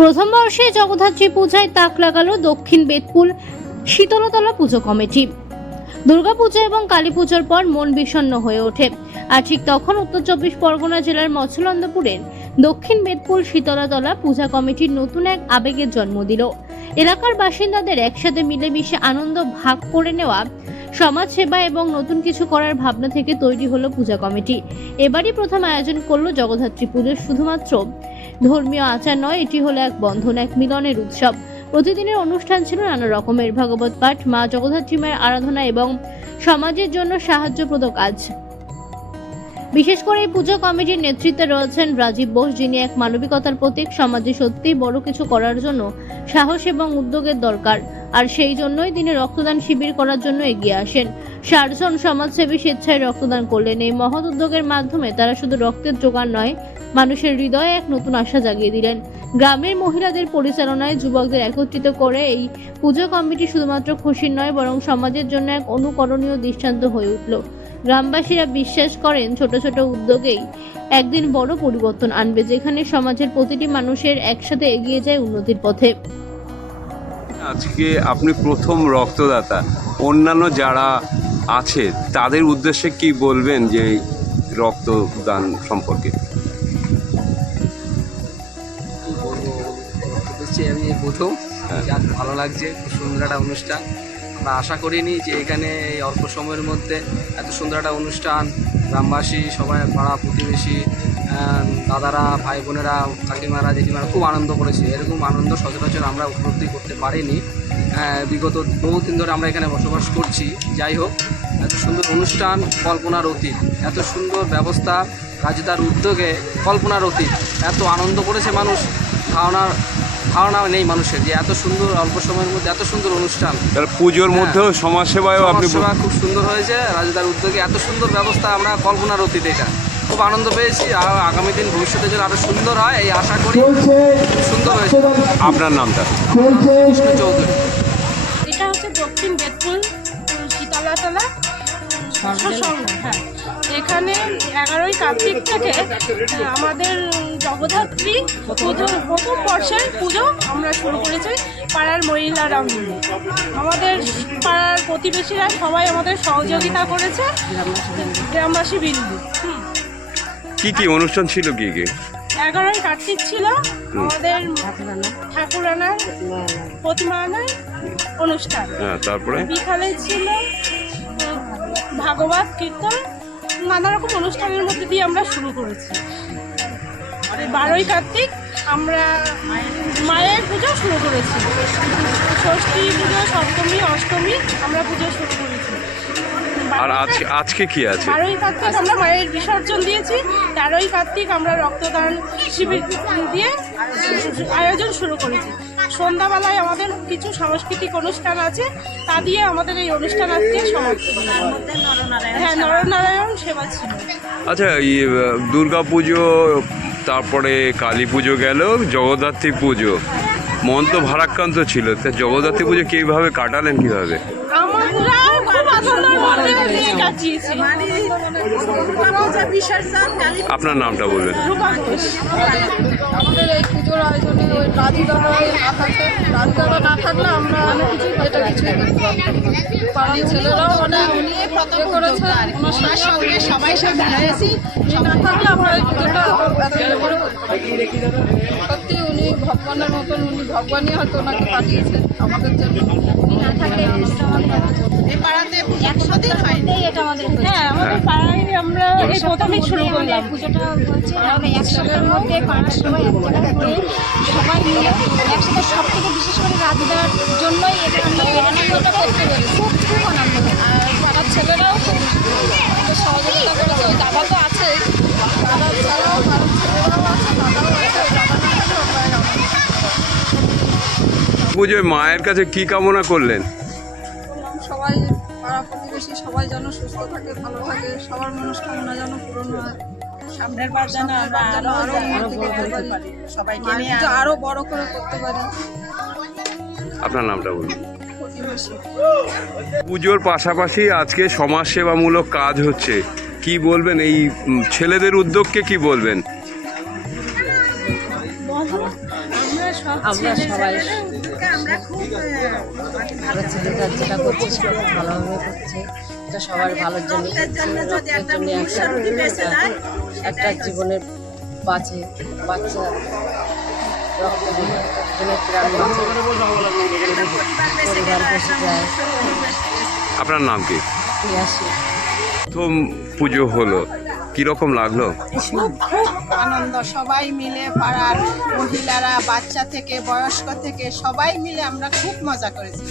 প্রথম বর্ষে জগদ্ধাত্রী পূজায় তাক লাগালো দক্ষিণ বেদপুল শীতলতলা পুজো কমিটি। দুর্গাপূজা এবং কালী পুজোর পর মন বিষণ্ণ হয়ে ওঠে। আর ঠিক তখন উত্তর চব্বিশ পরগনা জেলার মৎস্যনন্দপুরের দক্ষিণ বেদপুল শীতলাতলা পূজা কমিটির নতুন এক আবেগের জন্ম দিল। এলাকার বাসিন্দাদের একসাথে মিলেমিশে আনন্দ ভাগ করে নেওয়া সমাজ সেবা এবং নতুন কিছু করার ভাবনা থেকে তৈরি হলো পূজা কমিটি। এবারই প্রথম আয়োজন করল জগদ্ধাত্রী পুজোর শুধুমাত্র ধর্মীয় আচার নয়, এটি হলো এক বন্ধন, এক মিলনের উৎসব। প্রতিদিনের অনুষ্ঠান ছিল নানা রকমের, ভগবত পাঠ, মা জগদ্ধাত্রী মায়ের আরাধনা এবং সমাজের জন্য সাহায্যপ্রদ কাজ। বিশেষ করে এই পুজো কমিটির নেতৃত্বে রয়েছেন রাজীব বোস, যিনি এক মানবিকতার প্রতীক, সমাজে সত্যিই বড় কিছু করার জন্য সাহস এবং উদ্যোগের দরকার। আর সেই জন্যই তিনি রক্তদান শিবির করার জন্য এগিয়ে আসেন। ষাটজন সমাজসেবী স্বেচ্ছায় রক্তদান করলেন। এই মহৎ উদ্যোগের মাধ্যমে তারা শুধু রক্তের জোগান নয় মানুষের হৃদয়ে এক নতুন আশা জাগিয়ে দিলেন। গ্রামের মহিলাদের পরিচালনায় যুবকদের একত্রিত করে এই পুজো কমিটি শুধুমাত্র খুশির নয়, বরং সমাজের জন্য এক অনুকরণীয় দৃষ্টান্ত হয়ে উঠল। গ্রামবাসীরা বিশ্বাস করেন, ছোট ছোট উদ্যোগেই একদিন বড় পরিবর্তন আনবে, যেখানে সমাজের প্রতিটি মানুষের একসাথে এগিয়ে যায় উন্নতির পথে। আজকে আপনি প্রথম রক্তদাতা। অন্যান্য যারা আছে, তাদের উদ্দেশ্যে কি বলবেন যে রক্তদান সম্পর্কে? হচ্ছে আমি এই প্রথম হ্যাঁ। যাক ভালো লাগছে খুব সুন্দর একটা অনুষ্ঠান। আমরা আশা করিনি যে এখানে এই অল্প সময়ের মধ্যে এত সুন্দর একটা অনুষ্ঠান গ্রামবাসী সবাই পাড়া প্রতিবেশী দাদারা ভাই বোনেরা কাকিমারা জেঠিমারা খুব আনন্দ করেছে। এরকম আনন্দ সচরাচর আমরা উপলব্ধি করতে পারিনি। বিগত বহুদিন ধরে আমরা এখানে বসবাস করছি। যাই হোক এত সুন্দর অনুষ্ঠান কল্পনার অতীত। এত সুন্দর ব্যবস্থা রাজদার উদ্যোগে কল্পনার অতীত। এত আনন্দ করেছে মানুষ ধারণার ধারণা নেই মানুষের যে এত সুন্দর অল্প সময়ের মধ্যে এত সুন্দর অনুষ্ঠান। পুজোর হ্যাঁ। মধ্যেও সমাজসেবায়ও আপনি সেবা খুব সুন্দর হয়েছে রাজদার উদ্যোগে এত সুন্দর ব্যবস্থা আমরা কল্পনার অতীত এটা। খুব আনন্দ পেয়েছি আর আগামী দিন ভবিষ্যতে যেন আরও সুন্দর হয় এই আশা করি খুব সুন্দর হয়েছে। আপনার নামটা কৃষ্ণ চৌধুরী। এটা হচ্ছে দক্ষিণ বেদপুর শীতলাতলা। হ্যাঁ এখানে এগারোই কার্তিক থেকে আমাদের জগদ্ধাত্রী পুজো প্রথম বর্ষের পুজো আমরা শুরু করেছি পাড়ার মহিলারা মিলে আমাদের পাড়ার প্রতিবেশীরা সবাই আমাদের সহযোগিতা করেছে গ্রামবাসী বিন্দু। কি কি অনুষ্ঠান ছিল কি কি এগারোই কার্তিক ছিল আমাদের ঠাকুর আনার প্রতিমা আনার অনুষ্ঠান। হ্যাঁ তারপরে? বিকালে ছিল ভাগবত কীর্তন নানা রকম অনুষ্ঠানের মধ্যে দিয়ে আমরা শুরু করেছি। বারোই কার্তিক আমরা মায়ের পুজো শুরু করেছি। ষষ্ঠী পুজো সপ্তমী অষ্টমী আমরা পুজো শুরু করেছি। আর আজকে আজকে কি আছে? বারোই কার্তিক আমরা মায়ের বিসর্জন দিয়েছি। তেরোই কার্তিক আমরা রক্তদান শিবির দিয়ে আয়োজন শুরু করেছি। সন্ধ্যাবেলায় আমাদের কিছু সাংস্কৃতিক অনুষ্ঠান আছে তা দিয়ে আমাদের এই অনুষ্ঠান আজকে সমাপ্ত হ্যাঁ নরনারায়ণ সেবা ছিল। আচ্ছা এই দুর্গা পুজো তারপরে কালী পুজো গেল জগদ্ধাত্রী পুজো। মন তো ভারাক্রান্ত ছিল তা জগদ্ধাত্রী পুজো কীভাবে কাটালেন কীভাবে? আমরা আপনার নামটা বলবেন। আমাদের এই পুজোর আয়োজনে ওই না থাকলে রাজদাদা না থাকলে আমরা এটা কিছুই করতে পারতাম পাড়ার ছেলেরাও উনি ইয়ে করেছে সঙ্গে সবাই সাথে হয়েছি না থাকলে আমরা এই পুজোটা। সত্যি উনি ভগবানের মতন, উনি ভগবানই হয়তো ওনাকে পাঠিয়েছে আমাদের জন্য। উনি না থাকলে আমাদের হ্যাঁ আমাদের পাড়ায় আমরা এই প্রথমেই শুরু করলাম। পুজোটা হচ্ছে আমরা একসঙ্গের মধ্যে পাড়ার সবাই এক জায়গায় করে সবাই মিলে একসাথে সব থেকে বিশেষ করে রাজুদার জন্যই এটা আমরা আনন্দটা করতে পেরেছি। খুব খুব আনন্দ। আর পাড়ার ছেলেরাও খুব সহযোগিতা করেছে ওই দাদা তো আছে দাদা ছাড়াও পাড়ার ছেলেরাও আছে দাদাও আছে দাদা না থাকলে আমরা এই আনন্দ পুজোয় মায়ের কাছে কি কামনা করলেন? সবাই যেন সুস্থ থাকে ভালো থাকে সবার মনস্কামনা যেন পূরণ হয়। সামনের বার যেন আমরা আরও উন্নতি করতে পারি সবাইকে নিয়ে আরও বড় করে করতে পারি। আপনার নামটা বলুন। পুজোর পাশাপাশি আজকে সমাজসেবামূলক কাজ হচ্ছে। কি বলবেন? এই ছেলেদের উদ্যোগকে কি বলবেন? আমরা সবাই আমরা ছেলেটা যেটা করছে সেটা খুব ভালোভাবে করছে এটা সবার ভালোর জন্য জন্য একটা একটা জীবনের বাঁচে বাচ্চা রক্ত প্রাণ পরিবার বসে যায় আপনার নাম কি? প্রথম পুজো হলো। কীরকম লাগল? আনন্দ। সবাই মিলে পাড়ার মহিলারা, বাচ্চা থেকে, বয়স্ক থেকে, সবাই মিলে আমরা খুব মজা করেছি।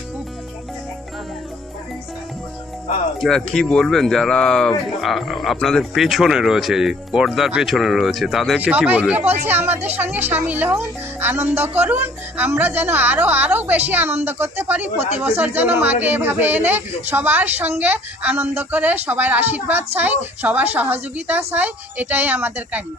কি বলবেন? যারা আপনাদের পেছনে রয়েছে পর্দার পেছনে রয়েছে তাদেরকে কি বলবেন? বলছি আমাদের সঙ্গে সামিল হন আনন্দ করুন। আমরা যেন আরও আরও বেশি আনন্দ করতে পারি প্রতি বছর যেন মাকে এভাবে এনে সবার সঙ্গে আনন্দ করে সবার আশীর্বাদ চাই সবার সহযোগিতা চাই এটাই আমাদের কাম্য।